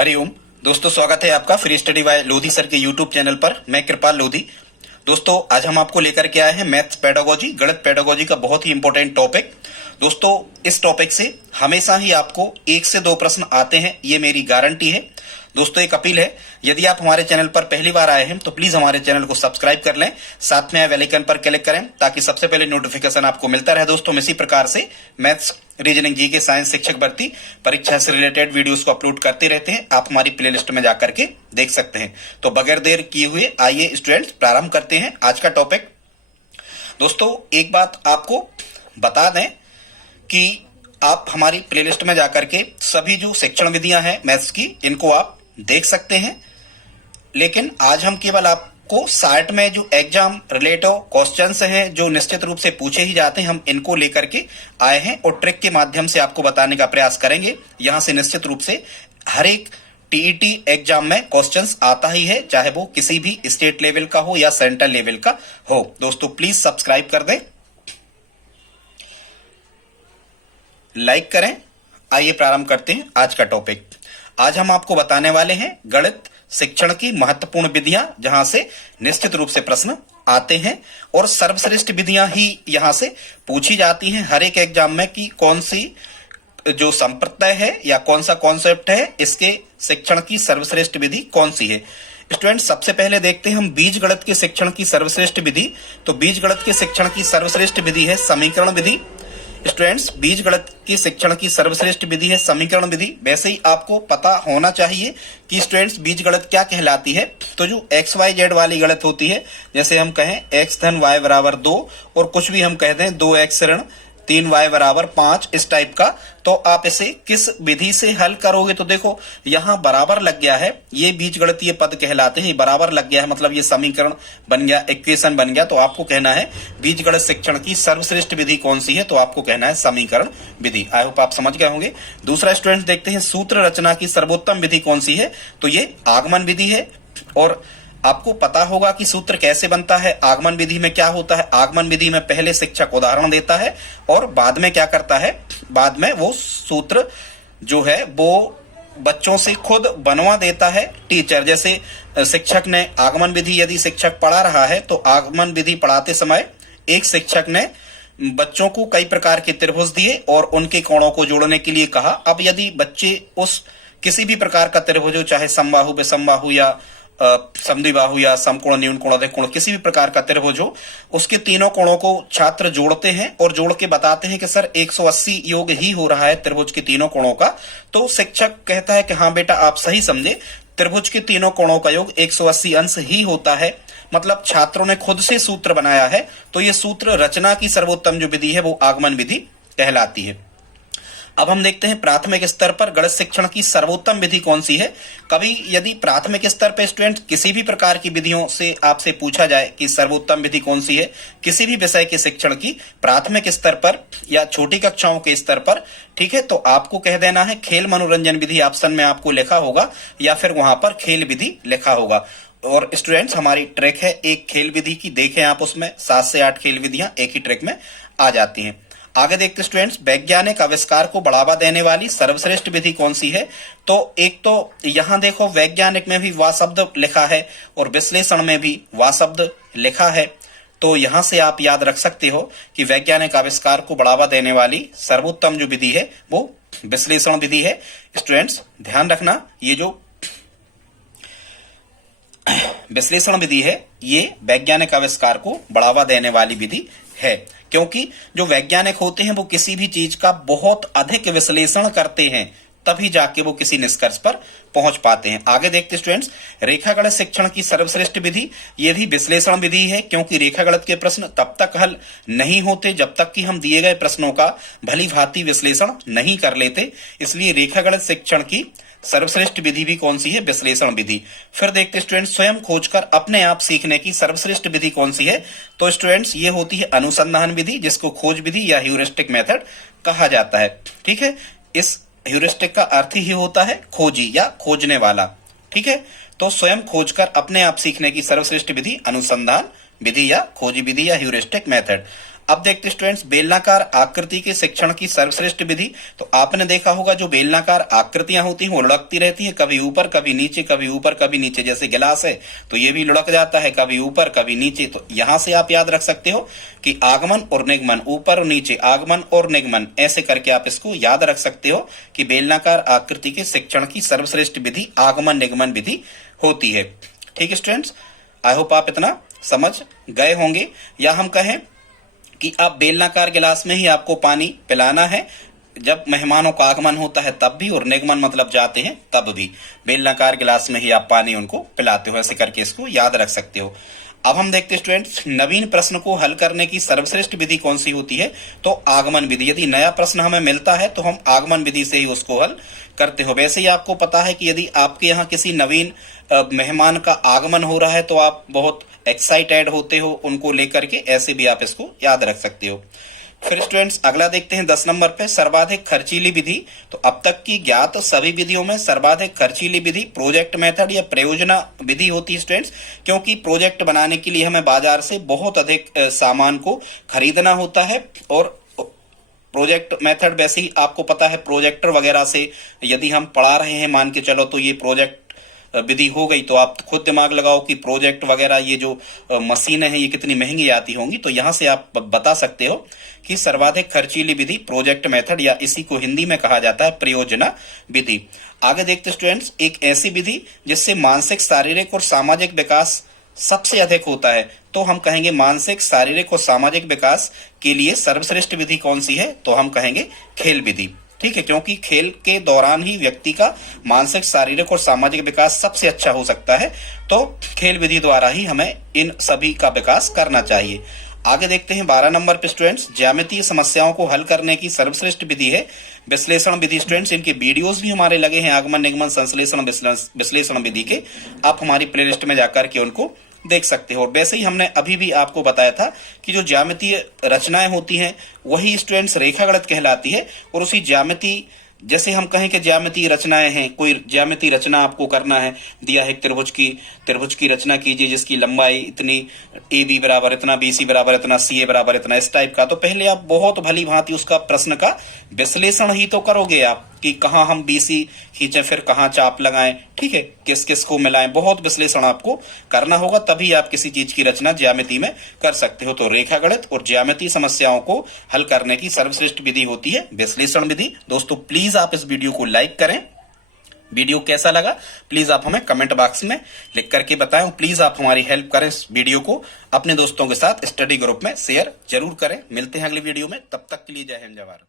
हरिओम दोस्तों, स्वागत है आपका free study bye Lodhi sir के यूट्यूब चैनल पर। मैं कृपाल लोधी। दोस्तों, आज हम आपको लेकर के आए हैं मैथ्स पेडागोजी, गणित पेडागोजी का बहुत ही इंपॉर्टेंट टॉपिक। दोस्तों, इस टॉपिक से हमेशा ही आपको 1 से 2 प्रश्न आते हैं, ये मेरी गारंटी है। दोस्तों, एक अपील है, यदि आप हमारे चैनल पर पहली बार आए हैं तो प्लीज हमारे चैनल को सब्सक्राइब कर लें, साथ में बेल आइकन पर क्लिक करें ताकि सबसे पहले नोटिफिकेशन आपको मिलता रहे। दोस्तों, इसी प्रकार से मैथ्स, रीजनिंग, जीके, साइंस शिक्षक भर्ती परीक्षा से रिलेटेड वीडियोस को अपलोड करते रहते हैं। आप हमारी प्लेलिस्ट में जाकर के देख सकते हैं। तो बगैर देर किए हुए आइए स्टूडेंट्स प्रारंभ करते हैं आज का टॉपिक। दोस्तों, एक बात आपको बता दें कि आप हमारी प्लेलिस्ट में जाकर के सभी जो शिक्षण विधियां हैं मैथ्स की, इनको आप देख सकते हैं। लेकिन आज हम केवल आपको 60 में जो एग्जाम रिलेटेड क्वेश्चंस हैं जो निश्चित रूप से पूछे ही जाते हैं, हम इनको लेकर के आए हैं और ट्रिक के माध्यम से आपको बताने का प्रयास करेंगे। यहां से निश्चित रूप से हर एक टीईटी एग्जाम में क्वेश्चंस आता ही है, चाहे वो किसी भी स्टेट लेवल का हो या सेंट्रल लेवल का हो। दोस्तों, प्लीज सब्सक्राइब कर दें, लाइक करें। आइए प्रारंभ करते हैं आज का टॉपिक। आज हम आपको बताने वाले हैं गणित शिक्षण की महत्वपूर्ण विधियां, जहां से निश्चित रूप से प्रश्न आते हैं और सर्वश्रेष्ठ विधियां ही यहां से पूछी जाती हैं हर एक एग्जाम में कि कौन सी जो संप्रदाय है या कौन सा कॉन्सेप्ट है, इसके शिक्षण की सर्वश्रेष्ठ विधि कौन सी है। स्टूडेंट, सबसे पहले देखते हैं हम बीज गणित के शिक्षण की सर्वश्रेष्ठ विधि। तो बीज गणित के शिक्षण की सर्वश्रेष्ठ विधि है समीकरण विधि। स्टूडेंट्स, बीज गणित की शिक्षण की सर्वश्रेष्ठ विधि है समीकरण विधि। वैसे ही आपको पता होना चाहिए कि स्टूडेंट्स बीज गणित क्या कहलाती है। तो जो एक्स वाई जेड वाली गणित होती है, जैसे हम कहें x धन y बराबर 2 और कुछ भी हम कह दें 2x ऋण 3y बराबर 5, इस टाइप का, तो आप इसे किस विधि से हल करोगे। तो देखो, यहां बराबर लग गया है, ये बीज गणितीय पद कहलाते हैं। बराबर लग गया है मतलब ये समीकरण बन गया, इक्वेशन बन गया। तो आपको कहना है बीज गणित शिक्षण की सर्वश्रेष्ठ विधि कौन सी है, तो आपको कहना है समीकरण विधि। आई होप आप समझ गए होंगे। दूसरा स्टूडेंट देखते हैं सूत्र रचना की सर्वोत्तम विधि कौन सी है। तो ये आगमन विधि है। और आपको पता होगा कि सूत्र कैसे बनता है। आगमन विधि में क्या होता है, आगमन विधि में पहले शिक्षक उदाहरण देता है और बाद में क्या करता है, बाद में वो सूत्र जो है वो बच्चों से खुद बनवा देता है टीचर। जैसे शिक्षक ने आगमन विधि, यदि शिक्षक पढ़ा रहा है तो आगमन विधि पढ़ाते समय एक शिक्षक ने बच्चों को कई प्रकार के त्रिभुज दिए और उनके कोणों को जोड़ने के लिए कहा। अब यदि बच्चे उस किसी भी प्रकार का त्रिभुज हो, चाहे समबाहु, विषमबाहु या समद्विबाहु या समकोण, न्यूनकोण, अधिकोण, किसी भी प्रकार का त्रिभुज हो, उसके तीनों कोणों को छात्र जोड़ते हैं और जोड़ के बताते हैं कि सर 180 योग ही हो रहा है त्रिभुज के तीनों कोणों का। तो शिक्षक कहता है कि हाँ बेटा, आप सही समझे, त्रिभुज के तीनों कोणों का योग 180 अंश ही होता है। मतलब छात्रों ने खुद से सूत्र बनाया है। तो ये सूत्र रचना की सर्वोत्तम जो विधि है वो आगमन विधि कहलाती है। अब हम देखते हैं प्राथमिक स्तर पर गणित शिक्षण की सर्वोत्तम विधि कौन सी है। कभी यदि प्राथमिक स्तर पर स्टूडेंट किसी भी प्रकार की विधियों से आपसे पूछा जाए कि सर्वोत्तम विधि कौन सी है, किसी भी विषय के शिक्षण की प्राथमिक स्तर पर या छोटी कक्षाओं के स्तर पर, ठीक है, तो आपको कह देना है खेल मनोरंजन विधि। ऑप्शन में आपको लिखा होगा या फिर वहां पर खेल विधि लिखा होगा। और स्टूडेंट्स, हमारी ट्रिक है एक खेल विधि की, देखें आप उसमें 7 से 8 खेल विधियां एक ही ट्रिक में आ जाती हैं। आगे देखते स्टूडेंट्स, वैज्ञानिक आविष्कार को बढ़ावा देने वाली सर्वश्रेष्ठ विधि कौन सी है। तो एक तो यहां देखो, वैज्ञानिक में भी वाह शब्द लिखा है और विश्लेषण में भी वाह शब्द लिखा है। तो यहां से आप याद रख सकते हो कि वैज्ञानिक आविष्कार को बढ़ावा देने वाली सर्वोत्तम जो विधि है वो विश्लेषण विधि है। स्टूडेंट्स, ध्यान रखना, ये जो विश्लेषण विधि है ये वैज्ञानिक आविष्कार को बढ़ावा देने वाली विधि है, क्योंकि जो वैज्ञानिक होते हैं वो किसी भी चीज का बहुत अधिक विश्लेषण करते हैं, तभी जाके वो किसी निष्कर्ष पर पहुंच पाते हैं। आगे देखते स्टूडेंट्स, रेखागणित शिक्षण की सर्वश्रेष्ठ विधि, ये भी विश्लेषण विधि है, क्योंकि रेखागणित के प्रश्न तब तक हल नहीं होते जब तक कि हम दिए गए प्रश्नों का भली भांति विश्लेषण नहीं कर लेते। इसलिए रेखागणित शिक्षण की सर्वश्रेष्ठ विधि भी कौन सी है, विश्लेषण विधि। फिर देखते स्टूडेंट्स, स्वयं खोजकर अपने आप सीखने की सर्वश्रेष्ठ विधि कौन सी है। तो स्टूडेंट्स, ये होती है अनुसंधान विधि, जिसको खोज विधि या ह्यूरिस्टिक मेथड कहा जाता है। ठीक है, इस ह्यूरिस्टिक का अर्थ ही होता है खोजी या खोजने वाला। ठीक है, तो स्वयं खोजकर अपने आप सीखने की सर्वश्रेष्ठ विधि अनुसंधान विधि या खोजी विधि या ह्यूरिस्टिक मेथड। अब देखते स्टूडेंट्स बेलनाकार आकृति के शिक्षण की सर्वश्रेष्ठ विधि। तो आपने देखा होगा जो बेलनाकार आकृतियां होती हैं वो लुढ़कती रहती है, कभी ऊपर कभी नीचे, कभी ऊपर कभी नीचे। जैसे गिलास है तो ये भी लुढ़क जाता है, कभी ऊपर कभी नीचे। तो यहां से आप याद रख सकते हो कि आगमन और निगमन, ऊपर और नीचे, आगमन और निगमन, ऐसे करके आप इसको याद रख सकते हो कि बेलनाकार आकृति के शिक्षण की सर्वश्रेष्ठ विधि आगमन निगमन विधि होती है। ठीक है स्टूडेंट्स, आई होप आप इतना समझ गए होंगे। या हम कहें कि आप बेलनाकार गिलास में ही आपको पानी पिलाना है, जब मेहमानों का आगमन होता है तब भी, और निगमन मतलब जाते हैं तब भी, बेलनाकार गिलास में ही आप पानी उनको पिलाते हो। ऐसे करके इसको याद रख सकते हो। अब हम देखते हैं स्टूडेंट्स नवीन प्रश्न को हल करने की सर्वश्रेष्ठ विधि कौन सी होती है। तो आगमन विधि। यदि नया प्रश्न हमें मिलता है तो हम आगमन विधि से ही उसको हल करते हो। वैसे ही आपको पता है कि यदि आपके यहाँ किसी नवीन मेहमान का आगमन हो रहा है तो आप बहुत एक्साइटेड होते हो उनको लेकर के, ऐसे भी आप इसको याद रख सकते हो। फिर स्टूडेंट्स अगला देखते हैं 10 नंबर पे सर्वाधिक खर्चीली विधि। तो अब तक की ज्ञात सभी विधियों में सर्वाधिक खर्चीली विधि प्रोजेक्ट मेथड या प्रयोजना विधि होती है स्टूडेंट्स, क्योंकि प्रोजेक्ट बनाने के लिए हमें बाजार से बहुत अधिक सामान को खरीदना होता है। और प्रोजेक्ट मेथड वैसे ही आपको पता है, प्रोजेक्टर वगैरह से यदि हम पढ़ा रहे हैं मान के चलो तो ये प्रोजेक्ट विधि हो गई। तो आप खुद दिमाग लगाओ कि प्रोजेक्ट वगैरह ये जो मशीनें हैं ये कितनी महंगी आती होंगी। तो यहां से आप बता सकते हो कि सर्वाधिक खर्चीली विधि प्रोजेक्ट मेथड, या इसी को हिंदी में कहा जाता है प्रयोजना विधि। आगे देखते स्टूडेंट्स एक ऐसी विधि जिससे मानसिक, शारीरिक और सामाजिक विकास सबसे अधिक होता है। तो हम कहेंगे मानसिक, शारीरिक और सामाजिक विकास के लिए सर्वश्रेष्ठ विधि कौन सी है। तो हम कहेंगे खेल विधि। ठीक है, क्योंकि खेल के दौरान ही व्यक्ति का मानसिक, शारीरिक और सामाजिक विकास सबसे अच्छा हो सकता है। तो खेल विधि द्वारा ही हमें इन सभी का विकास करना चाहिए। आगे देखते हैं 12 नंबर पे स्टूडेंट्स ज्यामितीय समस्याओं को हल करने की सर्वश्रेष्ठ विधि है विश्लेषण विधि। स्टूडेंट्स इनके वीडियोस भी हमारे लगे हैं आगमन निगमन संश्लेषण विश्लेषण विधि के, आप हमारी प्लेलिस्ट में जाकर के उनको देख सकते हो। और वैसे ही हमने अभी भी आपको बताया था कि जो ज्यामितीय रचनाएं होती हैं वही स्टूडेंट्स रेखा गणित कहलाती है। और उसी ज्यामिति, जैसे हम कहें कि ज्यामितीय रचनाएं हैं, कोई ज्यामितीय रचना आपको करना है, दिया है त्रिभुज की रचना कीजिए जिसकी लंबाई इतनी, ए बी बराबर इतना, बी सी बराबर इतना, सी ए बराबर इतना, इस टाइप का। तो पहले आप बहुत भली भांति उसका प्रश्न का विश्लेषण ही तो करोगे आप कि कहाँ हम बीसी खींचे, फिर कहाँ चाप लगाएं, ठीक है, किस किस को मिलाएं, बहुत विश्लेषण आपको करना होगा, तभी आप किसी चीज की रचना ज्यामिति में कर सकते हो। तो रेखा गणित और ज्यामितीय समस्याओं को हल करने की सर्वश्रेष्ठ विधि होती है विश्लेषण विधि। दोस्तों प्लीज आप इस वीडियो को लाइक करें। वीडियो कैसा लगा प्लीज आप हमें कमेंट बॉक्स में लिख करके बताएं। प्लीज आप हमारी हेल्प करें, इस वीडियो को अपने दोस्तों के साथ स्टडी ग्रुप में शेयर जरूर करें। मिलते हैं अगली वीडियो में, तब तक के लिए जय हिंद जय भारत।